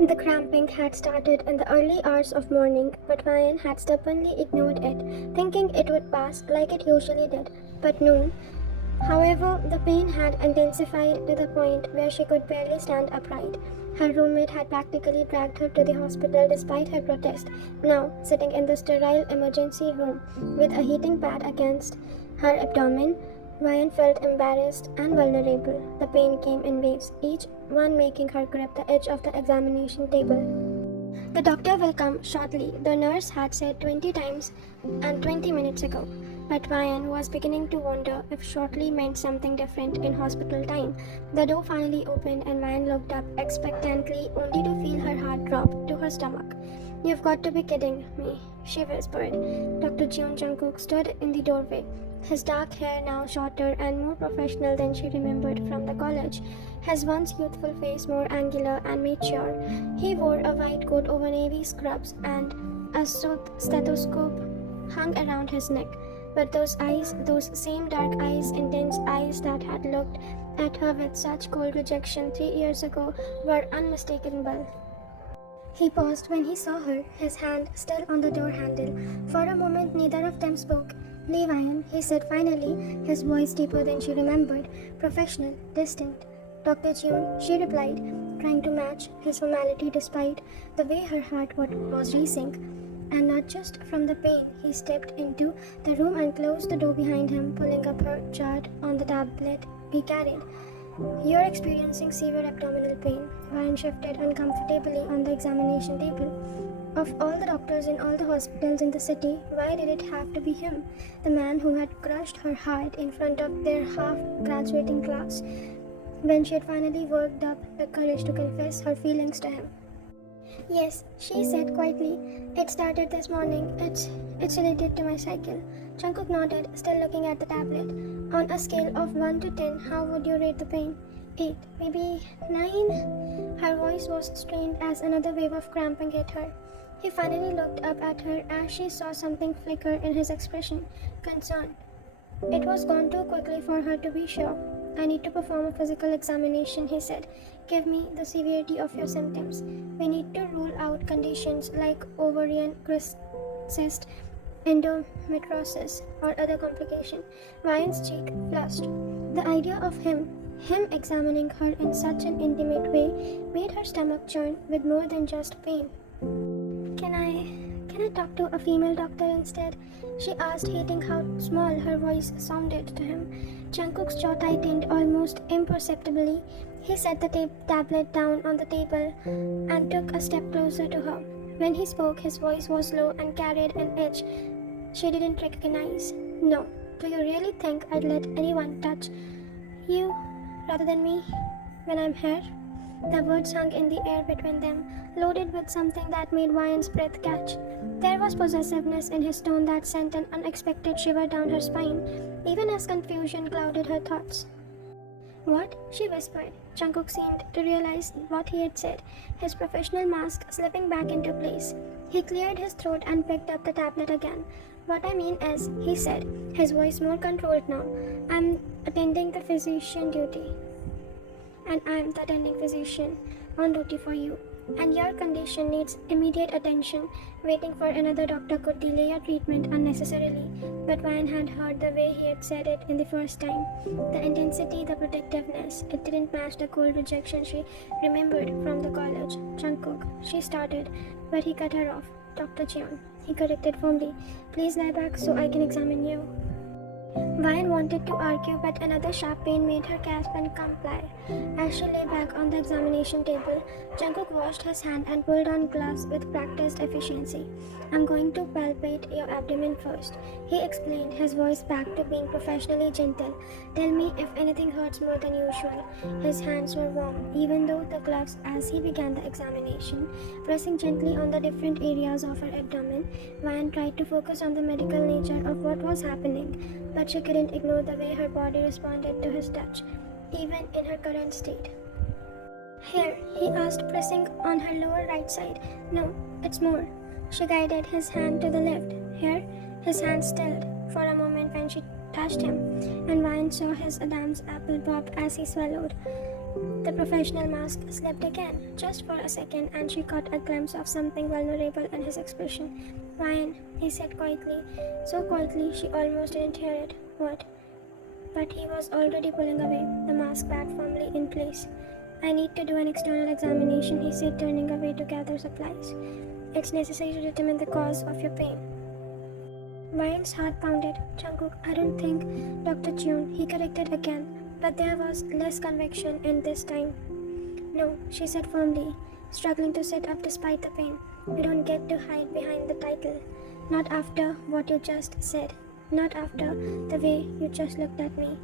The cramping had started in the early hours of morning, but Ryan had stubbornly ignored it, thinking it would pass like it usually did. But noon, however, the pain had intensified to the point where she could barely stand upright. Her roommate had practically dragged her to the hospital despite her protest, now sitting in the sterile emergency room with a heating pad against her abdomen. Ryan felt embarrassed and vulnerable. The pain came in waves, each one making her grip the edge of the examination table. The doctor will come shortly, the nurse had said 20 times and 20 minutes ago. But Ryan was beginning to wonder if shortly meant something different in hospital time. The door finally opened and Ryan looked up expectantly, only to feel her heart drop to her stomach. "You've got to be kidding me," she whispered. Dr. Jeon Jungkook stood in the doorway, his dark hair now shorter and more professional than she remembered from the college, his once youthful face more angular and mature. He wore a white coat over navy scrubs and a stethoscope hung around his neck. But those eyes, those same dark eyes, intense eyes that had looked at her with such cold rejection 3 years ago, were unmistakable. He paused when he saw her, his hand still on the door handle. For a moment, neither of them spoke. "Leave, Ian," he said finally, his voice deeper than she remembered, professional, distant. "Dr. June," she replied, trying to match his formality despite the way her heart was racing. And not just from the pain, he stepped into the room and closed the door behind him, pulling up her chart on the tablet he carried. "You're experiencing severe abdominal pain." Ryan shifted uncomfortably on the examination table. Of all the doctors in all the hospitals in the city, why did it have to be him? The man who had crushed her heart in front of their half-graduating class, when she had finally worked up the courage to confess her feelings to him. "Yes," she said quietly. "It started this morning. It's related to my cycle." Jungkook nodded, still looking at the tablet. "On a scale of 1 to 10, how would you rate the pain?" 8, maybe 9? Her voice was strained as another wave of cramping hit her. He finally looked up at her as she saw something flicker in his expression. Concern. It was gone too quickly for her to be sure. "I need to perform a physical examination," he said. "Give me the severity of your symptoms. We need to rule out conditions like ovarian cyst, endometriosis, or other complication." Ryan's cheek flushed. The idea of him examining her in such an intimate way, made her stomach churn with more than just pain. Can I talk to a female doctor instead?" she asked, hating how small her voice sounded to him. Jungkook's jaw tightened almost imperceptibly. He set the tablet down on the table and took a step closer to her. When he spoke, his voice was low and carried an edge she didn't recognize. "No. Do you really think I'd let anyone touch you rather than me when I'm here?" The words hung in the air between them, loaded with something that made Ryan's breath catch. There was possessiveness in his tone that sent an unexpected shiver down her spine, even as confusion clouded her thoughts. "What?" she whispered. Jungkook seemed to realize what he had said, his professional mask slipping back into place. He cleared his throat and picked up the tablet again. "What I mean is," he said, his voice more controlled now, "I'm attending the physician duty. And I'm the attending physician on duty for you. And your condition needs immediate attention. Waiting for another doctor could delay your treatment unnecessarily." But Ryan had heard the way he had said it in the first time. The intensity, the protectiveness, it didn't match the cold rejection she remembered from the college. "Jungkook," she started, but he cut her off. "Dr. Jeon," he corrected firmly. "Please lie back so I can examine you." Ryan wanted to argue, but another sharp pain made her gasp and comply. As she lay back on the examination table, Jungkook washed his hand and pulled on gloves with practiced efficiency. "I'm going to palpate your abdomen first," he explained, his voice back to being professionally gentle. "Tell me if anything hurts more than usual." His hands were warm, even though the gloves, as he began the examination, pressing gently on the different areas of her abdomen. Ryan tried to focus on the medical nature of what was happening, but she couldn't ignore the way her body responded to his touch, even in her current state. "Here," he asked, pressing on her lower right side. "No, it's more." She guided his hand to the left. "Here." His hand stilled for a moment when she touched him, and Ryan saw his Adam's apple pop as he swallowed. The professional mask slipped again, just for a second, and she caught a glimpse of something vulnerable in his expression. Ryan, he said quietly, so quietly she almost didn't hear it. What? But he was already pulling away, the mask back firmly in place. I need to do an external examination, he said, turning away to gather supplies. It's necessary to determine the cause of your pain. Ryan's heart pounded. Jungkook, I don't think, Dr. June, he corrected again, but there was less conviction in this time. No, she said firmly, struggling to sit up despite the pain. You don't get to hide behind the title. Not after what you just said. Not after the way you just looked at me.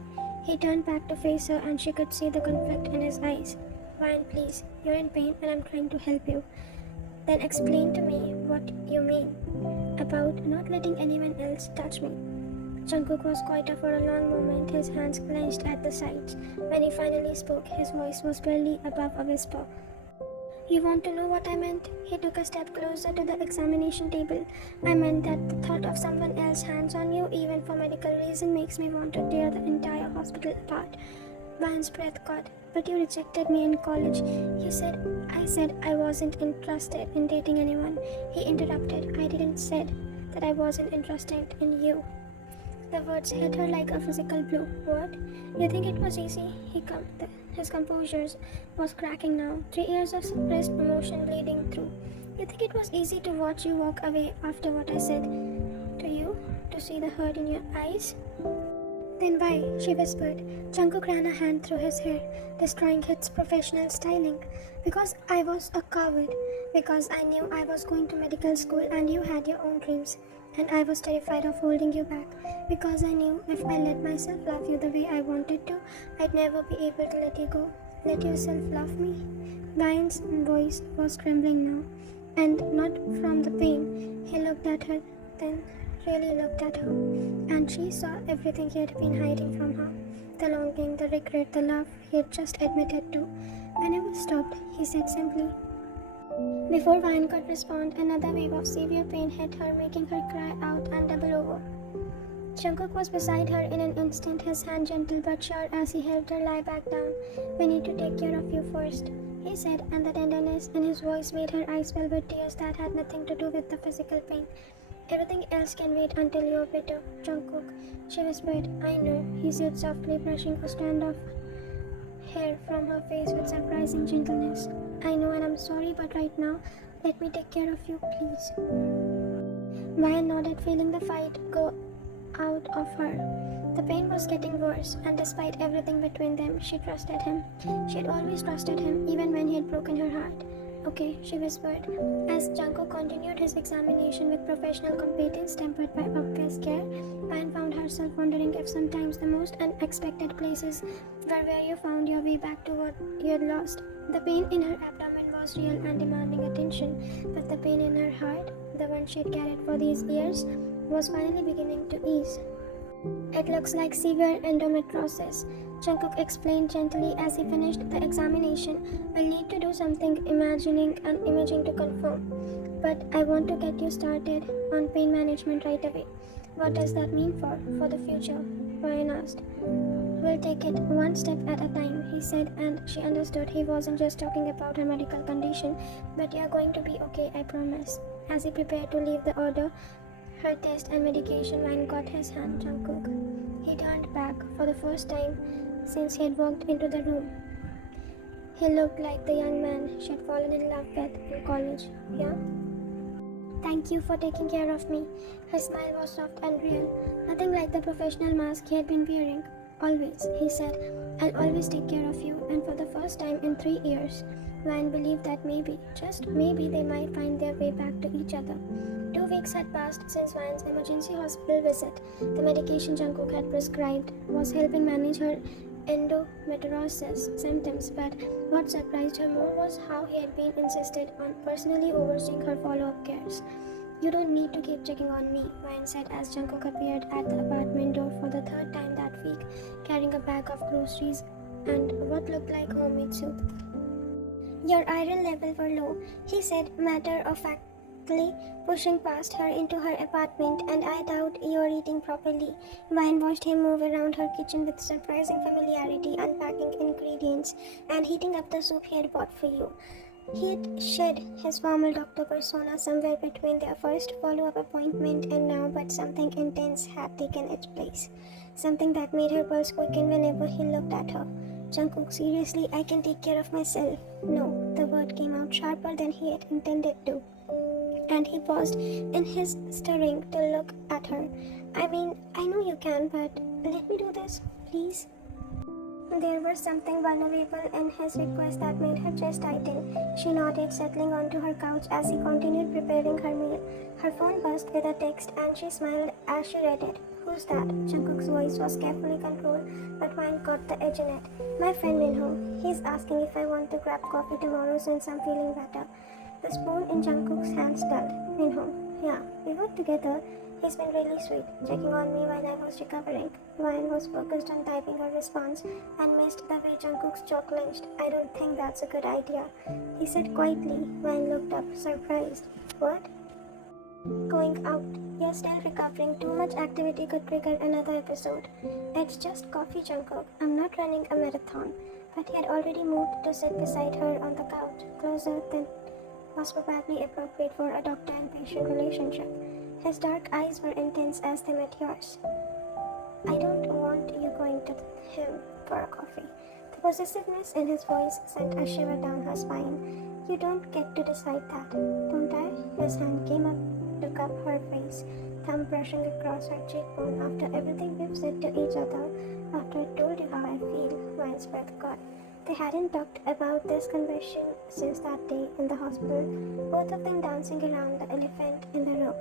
He turned back to face her and she could see the conflict in his eyes. Ryan, please, you're in pain and I'm trying to help you. Then explain to me what you mean about not letting anyone else touch me. Jungkook was quieter for a long moment, his hands clenched at the sides. When he finally spoke, his voice was barely above a whisper. You want to know what I meant? He took a step closer to the examination table. I meant that the thought of someone else's hands on you, even for medical reason, makes me want to tear the entire hospital apart. Ryan's breath caught. But you rejected me in college. I said I wasn't interested in dating anyone. He interrupted. I didn't said that I wasn't interested in you. The words hit her like a physical blow. What? You think it was easy? His composure was cracking now. 3 years of suppressed emotion bleeding through. You think it was easy to watch you walk away after what I said to you? To see the hurt in your eyes? Then why? She whispered. Jungkook ran a hand through his hair, destroying its professional styling. Because I was a coward. Because I knew I was going to medical school and you had your own dreams. And I was terrified of holding you back. Because I knew if I let myself love you the way I wanted to, I'd never be able to let you go. Let yourself love me. Ryan's voice was trembling now. And not from the pain. He looked at her, then really looked at her, and she saw everything he had been hiding from her. The longing, the regret, the love he had just admitted to. I never stopped, he said simply. Before Ryan could respond, another wave of severe pain hit her, making her cry out and double over. Jungkook was beside her in an instant, his hand gentle but sure as he helped her lie back down. We need to take care of you first, he said, and the tenderness in his voice made her eyes fill with tears that had nothing to do with the physical pain. Everything else can wait until you're better, Jungkook, she whispered. I know, he said softly, brushing a strand of hair from her face with surprising gentleness. I know and I'm sorry, but right now, let me take care of you, please. Ryan nodded, feeling the fight go out of her. The pain was getting worse, and despite everything between them, she trusted him. She had always trusted him, even when he had broken her heart. Okay, she whispered. As Jungkook continued his examination with professional competence tempered by obvious care, Ryan found herself wondering if sometimes the most unexpected places were where you found your way back to what you had lost. The pain in her abdomen was real and demanding attention, but the pain in her heart, the one she had carried for these years, was finally beginning to ease. It looks like severe endometriosis, Jungkook explained gently as he finished the examination. We'll need to do something imaging to confirm. But I want to get you started on pain management right away. What does that mean for the future? Ryan asked. We'll take it one step at a time, he said, and she understood he wasn't just talking about her medical condition, but you're going to be okay, I promise. As he prepared to leave the order, her test and medication, Ryan got his hand, Jungkook. He turned back for the first time since he had walked into the room. He looked like the young man she had fallen in love with in college. Yeah? Thank you for taking care of me. Her smile was soft and real, nothing like the professional mask he had been wearing. Always, he said, I'll always take care of you, and for the first time in 3 years, Ryan believed that maybe, just maybe, they might find their way back to each other. 2 weeks had passed since Ryan's emergency hospital visit. The medication Jungkook had prescribed was helping manage her endometriosis symptoms, but what surprised her more was how he had been insisted on personally overseeing her follow-up cares. You don't need to keep checking on me, Ryan said as Jungkook appeared at the apartment door for the 3rd time that week, carrying a bag of groceries and what looked like homemade soup. Your iron level were low, he said quickly, pushing past her into her apartment, and I doubt you're eating properly. Vine watched him move around her kitchen with surprising familiarity, unpacking ingredients and heating up the soup he had bought for you. He had shed his formal doctor persona somewhere between their first follow-up appointment and now, but something intense had taken its place. Something that made her pulse quicken whenever he looked at her. Jungkook, seriously, I can take care of myself. No, the word came out sharper than he had intended to. And he paused in his stirring to look at her. I mean, I know you can, but let me do this, please. There was something vulnerable in his request that made her chest tighten. She nodded, settling onto her couch as he continued preparing her meal. Her phone buzzed with a text and she smiled as she read it. Who's that? Jungkook's voice was carefully controlled, but mine caught the edge in it. My friend Minho. He's asking if I want to grab coffee tomorrow since I'm feeling better. The spoon in Jungkook's hand stalled. Minho. Yeah, we work together. He's been really sweet, checking on me while I was recovering. Ryan was focused on typing her response and missed the way Jungkook's jaw clenched. I don't think that's a good idea, he said quietly. Ryan looked up, surprised. What? Going out. You're still recovering. Too much activity could trigger another episode. It's just coffee, Jungkook. I'm not running a marathon. But he had already moved to sit beside her on the couch, closer than was probably appropriate for a doctor and patient relationship. His dark eyes were intense as they met yours. I don't want you going to him for a coffee. The possessiveness in his voice sent a shiver down her spine. You don't get to decide that, don't I? His hand came up to cup her face, thumb brushing across her cheekbone. After everything we've said to each other, after I told you how I feel, Ryan's breath caught. They hadn't talked about this conversation since that day in the hospital, both of them dancing around the elephant in the room.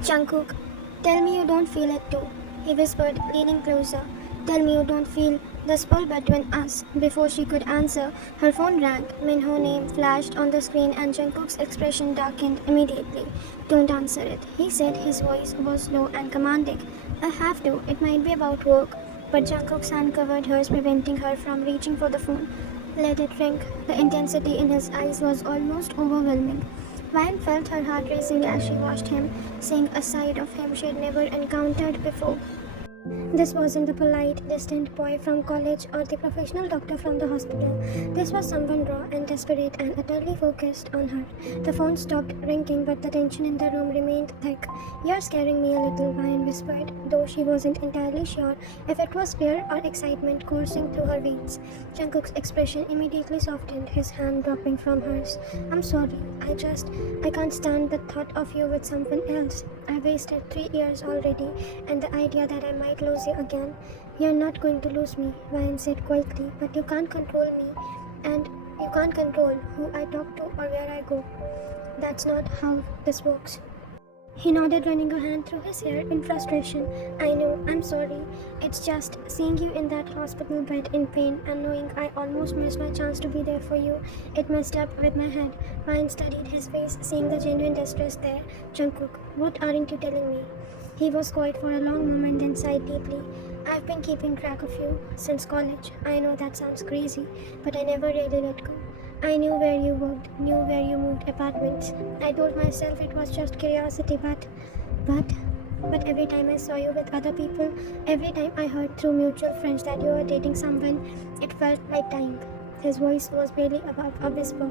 Jungkook, tell me you don't feel it too, he whispered, leaning closer. Tell me you don't feel this pull between us. Before she could answer, her phone rang. Minho's name flashed on the screen and Jungkook's expression darkened immediately. Don't answer it, he said. His voice was low and commanding. I have to. It might be about work. But Jungkook's hand covered hers, preventing her from reaching for the phone. Let it ring. The intensity in his eyes was almost overwhelming. Ryan felt her heart racing as she watched him, seeing a side of him she had never encountered before. This wasn't the polite, distant boy from college or the professional doctor from the hospital. This was someone raw and desperate and utterly focused on her. The phone stopped ringing, but the tension in the room remained thick. You're scaring me a little, Ryan whispered, though she wasn't entirely sure if it was fear or excitement coursing through her veins. Jungkook's expression immediately softened, his hand dropping from hers. I'm sorry, I can't stand the thought of you with someone else. I wasted 3 years already, and the idea that I might lose you again. You're not going to lose me, Ryan said quietly, but you can't control me, and you can't control who I talk to or where I go. That's not how this works. He nodded, running a hand through his hair in frustration. I know, I'm sorry. It's just seeing you in that hospital bed in pain and knowing I almost missed my chance to be there for you. It messed up with my head. Ryan studied his face, seeing the genuine distress there. Jungkook, what aren't you telling me? He was quiet for a long moment, then sighed deeply. I've been keeping track of you since college. I know that sounds crazy, but I never really let go. I knew where you worked, knew where you moved apartments. I told myself it was just curiosity, but every time I saw you with other people, every time I heard through mutual friends that you were dating someone, it felt like dying. His voice was barely above a whisper.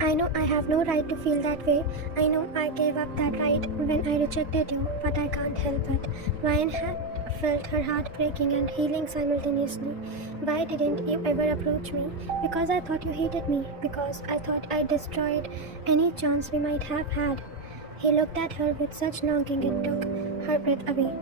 I know I have no right to feel that way. I know I gave up that right when I rejected you, but I can't help it. Ryan had felt her heart breaking and healing simultaneously. Why didn't you ever approach me? Because I thought you hated me. Because I thought I destroyed any chance we might have had. He looked at her with such longing it took her breath away.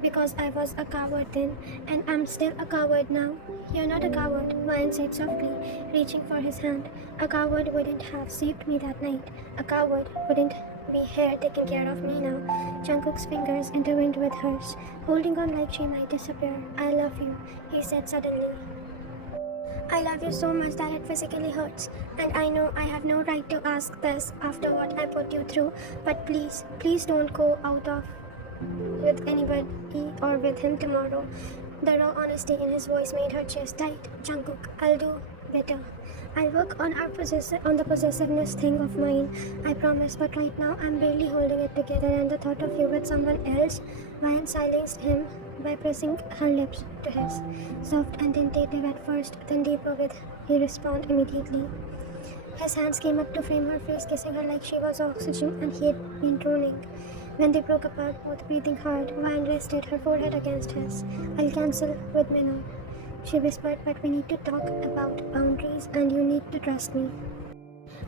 Because I was a coward then, and I'm still a coward now. You're not a coward, Ryan said softly, reaching for his hand. A coward wouldn't have saved me that night. A coward wouldn't be here taking care of me now. Jungkook's fingers intertwined with hers, holding on like she might disappear. I love you, he said suddenly. I love you so much that it physically hurts, and I know I have no right to ask this after what I put you through, but please, please don't go out of with anybody or with him tomorrow. The raw honesty in his voice made her chest tight. Jungkook, I'll do better. I'll work on the possessiveness thing of mine, I promise, but right now I'm barely holding it together, and the thought of you with someone else. Ryan silenced him by pressing her lips to his. Soft and tentative at first, then deeper with he responded immediately. His hands came up to frame her face, kissing her like she was oxygen, and he had been droning. When they broke apart, both breathing hard, Ryan rested her forehead against his. I'll cancel with Minna, she whispered, but we need to talk about boundaries and you need to trust me.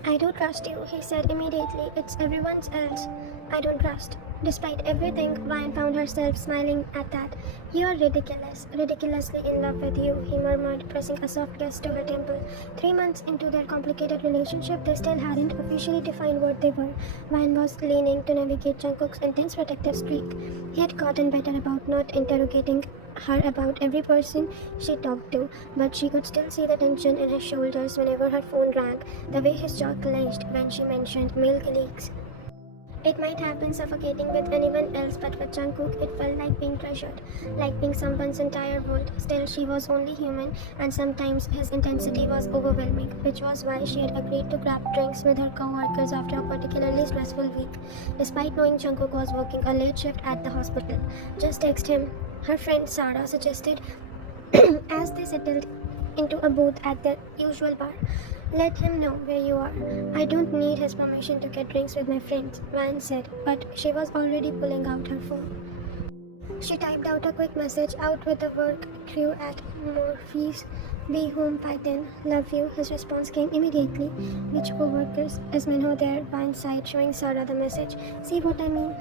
I do trust you, he said immediately. It's everyone else I don't trust. Despite everything, Ryan found herself smiling at that. You're ridiculous, ridiculously in love with you, he murmured, pressing a soft kiss to her temple. 3 months into their complicated relationship, they still hadn't officially defined what they were. Ryan was leaning to navigate Jungkook's intense protective streak. He had gotten better about not interrogating her about every person she talked to, but she could still see the tension in his shoulders whenever her phone rang, the way his jaw clenched when she mentioned male colleagues. It might have been suffocating with anyone else, but with Jungkook, it felt like being treasured, like being someone's entire world. Still, she was only human, and sometimes his intensity was overwhelming, which was why she had agreed to grab drinks with her co-workers after a particularly stressful week, despite knowing Jungkook was working a late shift at the hospital. Just text him, her friend Sarah suggested as they settled into a booth at the usual bar. Let him know where you are. I don't need his permission to get drinks with my friends, Van said, but she was already pulling out her phone. She typed out a quick message, out with the work crew at Morphe's. Be home by then. Love you. His response came immediately. Which co-workers? Is Minho there? Van sighed, showing Sarah the message. See what I mean?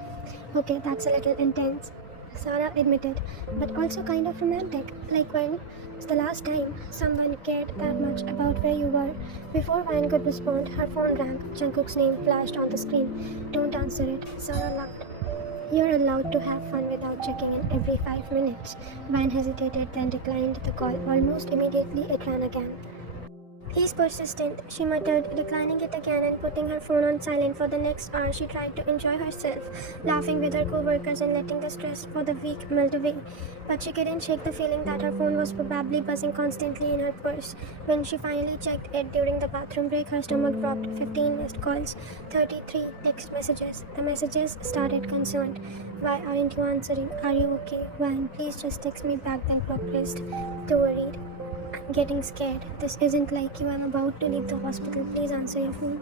Okay, that's a little intense, Sarah admitted, but also kind of romantic, like when it's the last time someone cared that much about where you were. Before Ryan could respond, her phone rang. Jungkook's name flashed on the screen. Don't answer it, Sarah laughed. You're allowed to have fun without checking in every 5 minutes. Ryan hesitated, then declined the call. Almost immediately, it rang again. He's persistent, she muttered, declining it again and putting her phone on silent. For the next hour, she tried to enjoy herself, laughing with her co-workers and letting the stress for the week melt away. But she couldn't shake the feeling that her phone was probably buzzing constantly in her purse. When she finally checked it during the bathroom break, her stomach dropped. 15 missed calls, 33 text messages. The messages started concerned. Why aren't you answering? Are you okay? Van, please just text me back, then progressed to worried. I'm getting scared. This isn't like you. I'm about to leave the hospital. Please answer your phone.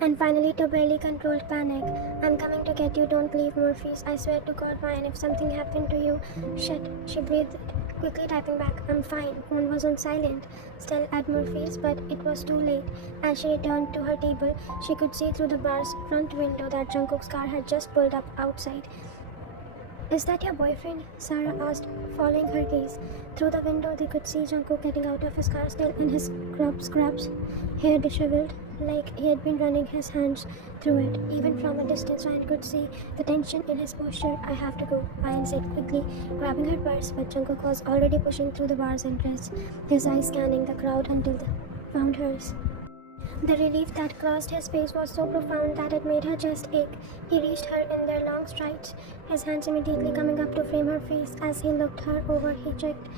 And finally, to barely controlled panic. I'm coming to get you. Don't leave, Murphy's. I swear to God, Ryan, if something happened to you. Shit, she breathed, quickly typing back. I'm fine. Phone was on silent. Still at Murphy's, but it was too late. As she returned to her table, she could see through the bar's front window that Jungkook's car had just pulled up outside. Is that your boyfriend? Sarah asked, following her gaze. Through the window, they could see Jungkook getting out of his car, still in his scrubs, hair disheveled, like he had been running his hands through it. Even from a distance, Ryan could see the tension in his posture. I have to go, Ryan said quickly, grabbing her purse, but Jungkook was already pushing through the bar's entrance, his eyes scanning the crowd until they found hers. The relief that crossed his face was so profound that it made her chest ache. He reached her in their long strides, his hands immediately coming up to frame her face. As he looked her over, he checked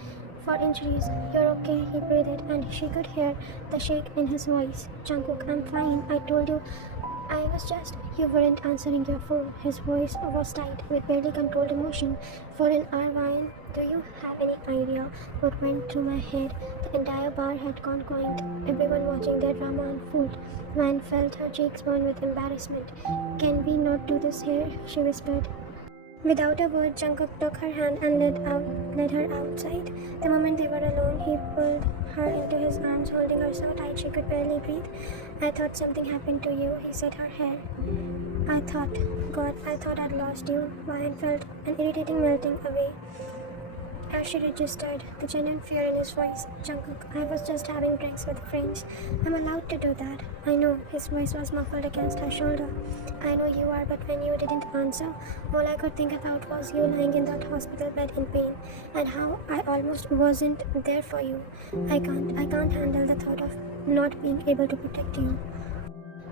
for injuries. You're okay, he breathed, and she could hear the shake in his voice. Jungkook, I'm fine. I told you. I was just... You weren't answering your phone. His voice was tight, with barely controlled emotion. For an hour, Ryan, do you have any idea what went through my head? The entire bar had gone quiet, everyone watching their drama unfold. Ryan felt her cheeks burn with embarrassment. Can we not do this here? She whispered. Without a word, Jungkook took her hand and led her outside. The moment they were alone, he pulled her into his arms, holding her so tight she could barely breathe. I thought something happened to you, he said her hair. I thought I'd lost you. Ryan felt an irritating melting away as she registered the genuine fear in his voice. Jungkook, I was just having drinks with friends. I'm allowed to do that. I know. His voice was muffled against her shoulder. I know you are, but when you didn't answer, all I could think about was you lying in that hospital bed in pain, and how I almost wasn't there for you. I can't handle the thought of not being able to protect you.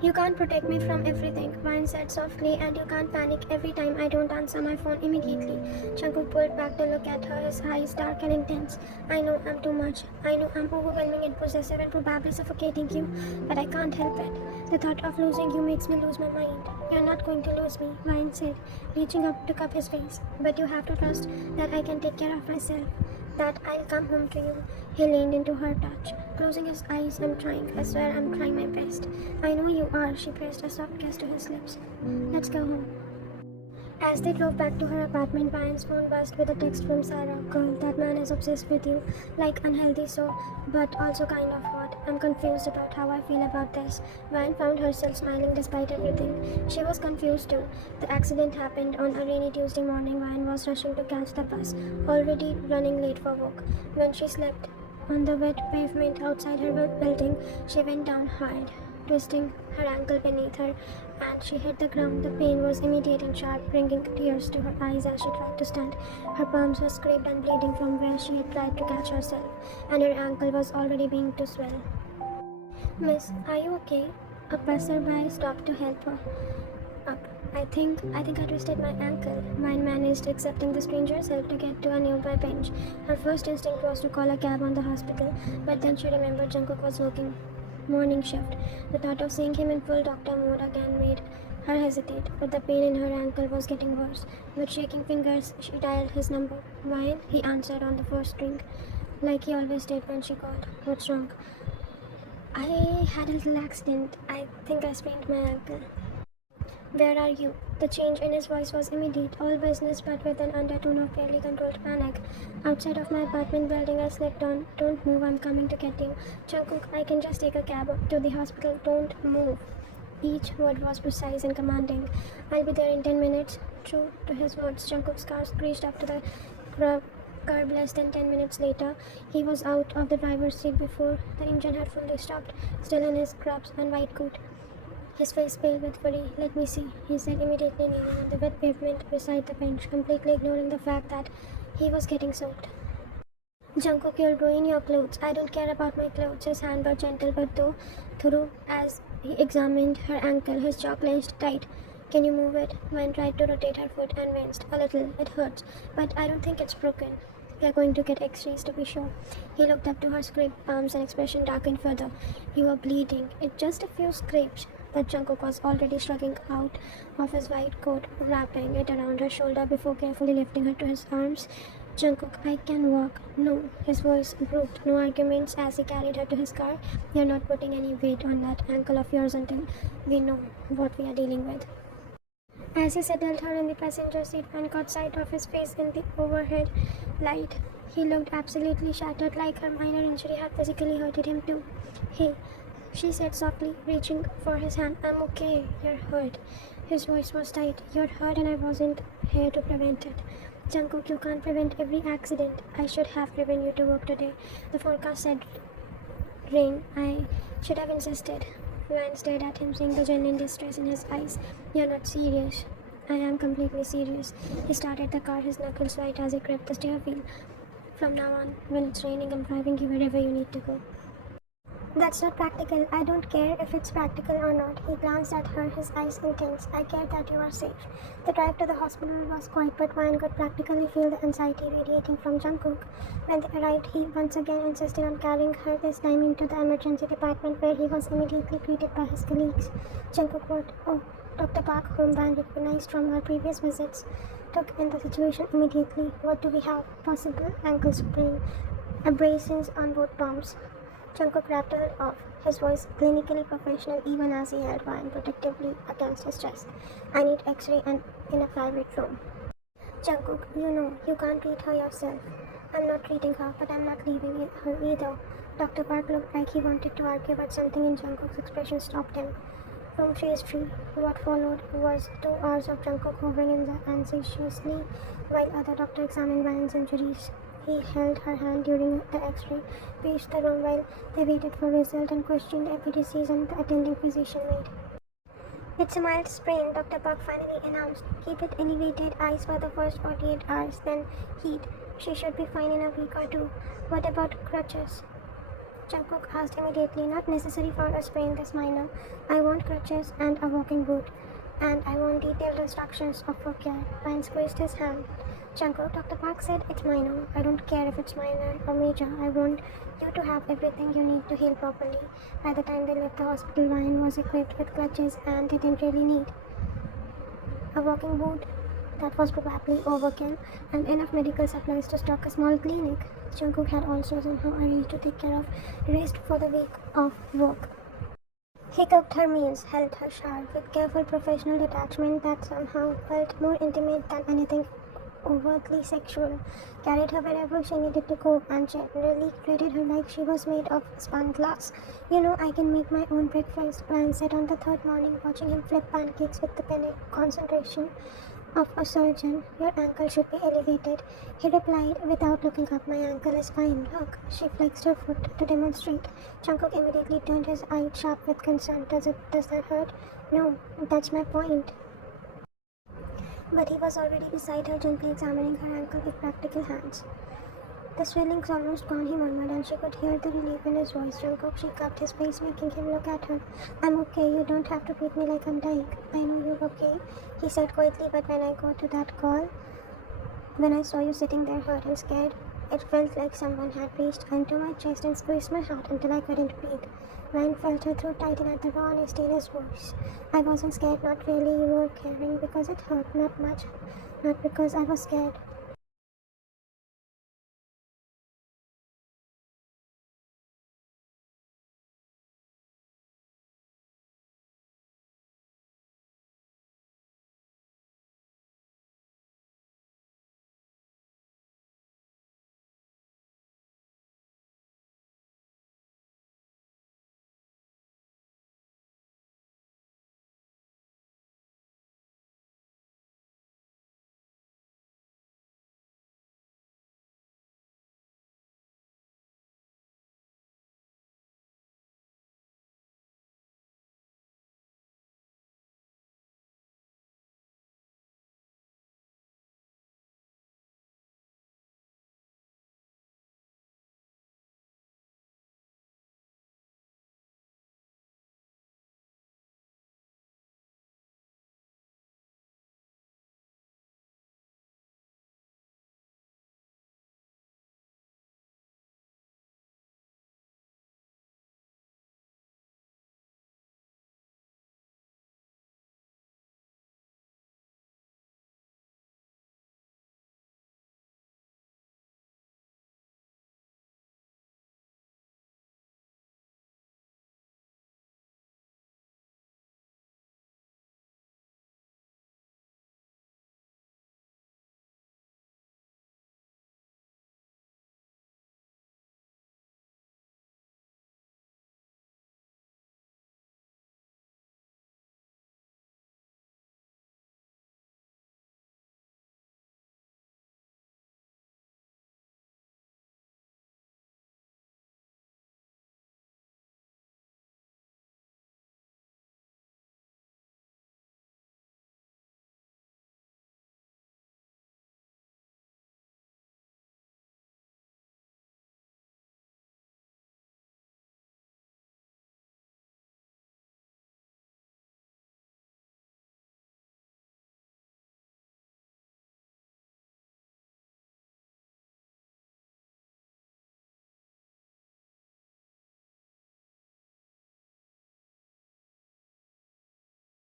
You can't protect me from everything, Ryan said softly, and you can't panic every time I don't answer my phone immediately. Jungkook pulled back to look at her, his eyes dark and intense. I know I'm too much. I know I'm overwhelming and possessive and probably suffocating you, but I can't help it. The thought of losing you makes me lose my mind. You're not going to lose me, Ryan said, reaching up to cup his face. But you have to trust that I can take care of myself, that I'll come home to you. He leaned into her touch, closing his eyes. I'm trying. I swear I'm trying my best. I know you are. She pressed a soft kiss to his lips. Let's go home. As they drove back to her apartment, Ryan's phone buzzed with a text from Sarah. Girl, that man is obsessed with you. Like unhealthy so, but also kind of hot. I'm confused about how I feel about this. Ryan found herself smiling despite everything. She was confused too. The accident happened on a rainy Tuesday morning. Ryan was rushing to catch the bus, already running late for work. When she slept on the wet pavement outside her building, she went down hard, twisting her ankle beneath her, and she hit the ground. The pain was immediate and sharp, bringing tears to her eyes as she tried to stand. Her palms were scraped and bleeding from where she had tried to catch herself, and her ankle was already beginning to swell. Miss, are you okay? A passerby stopped to help her up. I think I twisted my ankle. Mine managed accepting the stranger's help to get to a nearby bench. Her first instinct was to call a cab on the hospital, but then she remembered Jungkook was working morning shift. The thought of seeing him in full doctor mode again made her hesitate, but the pain in her ankle was getting worse. With shaking fingers, she dialed his number. Ryan, he answered on the first ring, like he always did when she called. What's wrong? I had a little accident. I think I sprained my ankle. Where are you? The change in his voice was immediate, all business but with an undertone of barely controlled panic. Outside of my apartment building, I slipped on. Don't move, I'm coming to get you. Jungkook, I can just take a cab to the hospital. Don't move. Each word was precise and commanding. I'll be there in 10 minutes. True to his words, Jungkook's car screeched up to the curb less than 10 minutes later. He was out of the driver's seat before the engine had fully stopped, still in his scrubs and white coat, his face pale with worry. Let me see, he said, immediately kneeling on the wet pavement beside the bench, completely ignoring the fact that he was getting soaked. Jungkook, you'll ruin your clothes. I don't care about my clothes. His hand was gentle but thorough as he examined her ankle, his jaw clenched tight. Can you move it? Wen tried to rotate her foot and winced. A little. It hurts, but I don't think it's broken. We are going to get x-rays to be sure. He looked up to her scraped palms and expression darkened further. You are bleeding. It's just a few scrapes. But Jungkook was already shrugging out of his white coat, wrapping it around her shoulder before carefully lifting her to his arms. Jungkook, I can walk. No, his voice improved. No arguments as he carried her to his car. You're not putting any weight on that ankle of yours until we know what we are dealing with. As he settled her in the passenger seat and caught sight of his face in the overhead light, he looked absolutely shattered, like her minor injury had physically hurted him too. Hey, she said softly, reaching for his hand. I'm okay. You're hurt. His voice was tight. You're hurt and I wasn't here to prevent it. Jungkook, you can't prevent every accident. I should have driven you to work today. The forecast said rain. I should have insisted. Ryan stared at him, seeing the genuine distress in his eyes. You're not serious. I am completely serious. He started the car, his knuckles white as he gripped the steering wheel. From now on, when it's raining, I'm driving you wherever you need to go. That's not practical. I don't care if it's practical or not. He glanced at her, his eyes intense. I care that you are safe. The drive to the hospital was quiet, but Ryan could practically feel the anxiety radiating from Jungkook. When they arrived, he once again insisted on carrying her, this time into the emergency department, where he was immediately greeted by his colleagues. Jungkook, what? Oh, Dr. Park, whom Van recognized from her previous visits, took in the situation immediately. What do we have? Possible ankle sprain, abrasions on both palms. Jungkook rattled off, his voice clinically professional even as he held Ryan protectively against his chest. I need x-ray and in a private room. Jungkook, you know, you can't treat her yourself. I'm not treating her, but I'm not leaving her either. Dr. Park looked like he wanted to argue, but something in Jungkook's expression stopped him. Room 3 is free. What followed was 2 hours of Jungkook hovering anxiously while other doctors examined Ryan's injuries. He held her hand during the x-ray, paced the room while they waited for result, and questioned every decision the attending physician made. It's a mild sprain, Dr. Park finally announced. Keep it elevated ice for the first 48 hours, then heat. She should be fine in a week or two. What about crutches? Jungkook asked immediately. Not necessary for a sprain this minor. I want crutches and a walking boot. And I want detailed instructions of her care. Ryan squeezed his hand. Jungkook, Dr. Park said it's minor. I don't care if it's minor or major. I want you to have everything you need to heal properly. By the time they left the hospital, Ryan was equipped with crutches and didn't really need a walking boot. That was probably overkill, and enough medical supplies to stock a small clinic. Jungkook had also somehow arranged to take care of rest for the week of work. He cooked her meals, helped her shower with careful professional detachment that somehow felt more intimate than anything overtly sexual, carried her wherever she needed to go, and generally treated her like she was made of spun glass. You know, I can make my own breakfast, Ryan said on the third morning, watching him flip pancakes with the panic concentration of a surgeon. Your ankle should be elevated. He replied without looking up. My ankle is fine. Look. She flexed her foot to demonstrate. Jungkook immediately turned his eye sharp with concern. Does that hurt? No, that's my point. But he was already beside her, gently examining her ankle with practical hands. The swelling's almost gone, he murmured, and she could hear the relief in his voice. Jungkook, she cupped his face, making him look at her. I'm okay, you don't have to treat me like I'm dying. I know you're okay, he said quietly, but when I got to that call, when I saw you sitting there hurt and scared, it felt like someone had reached into my chest and squeezed my heart until I couldn't breathe. Ryan felt her throat tighten at the raw honesty in his voice. I wasn't scared, not really. You were caring because it hurt, not much. Not because I was scared.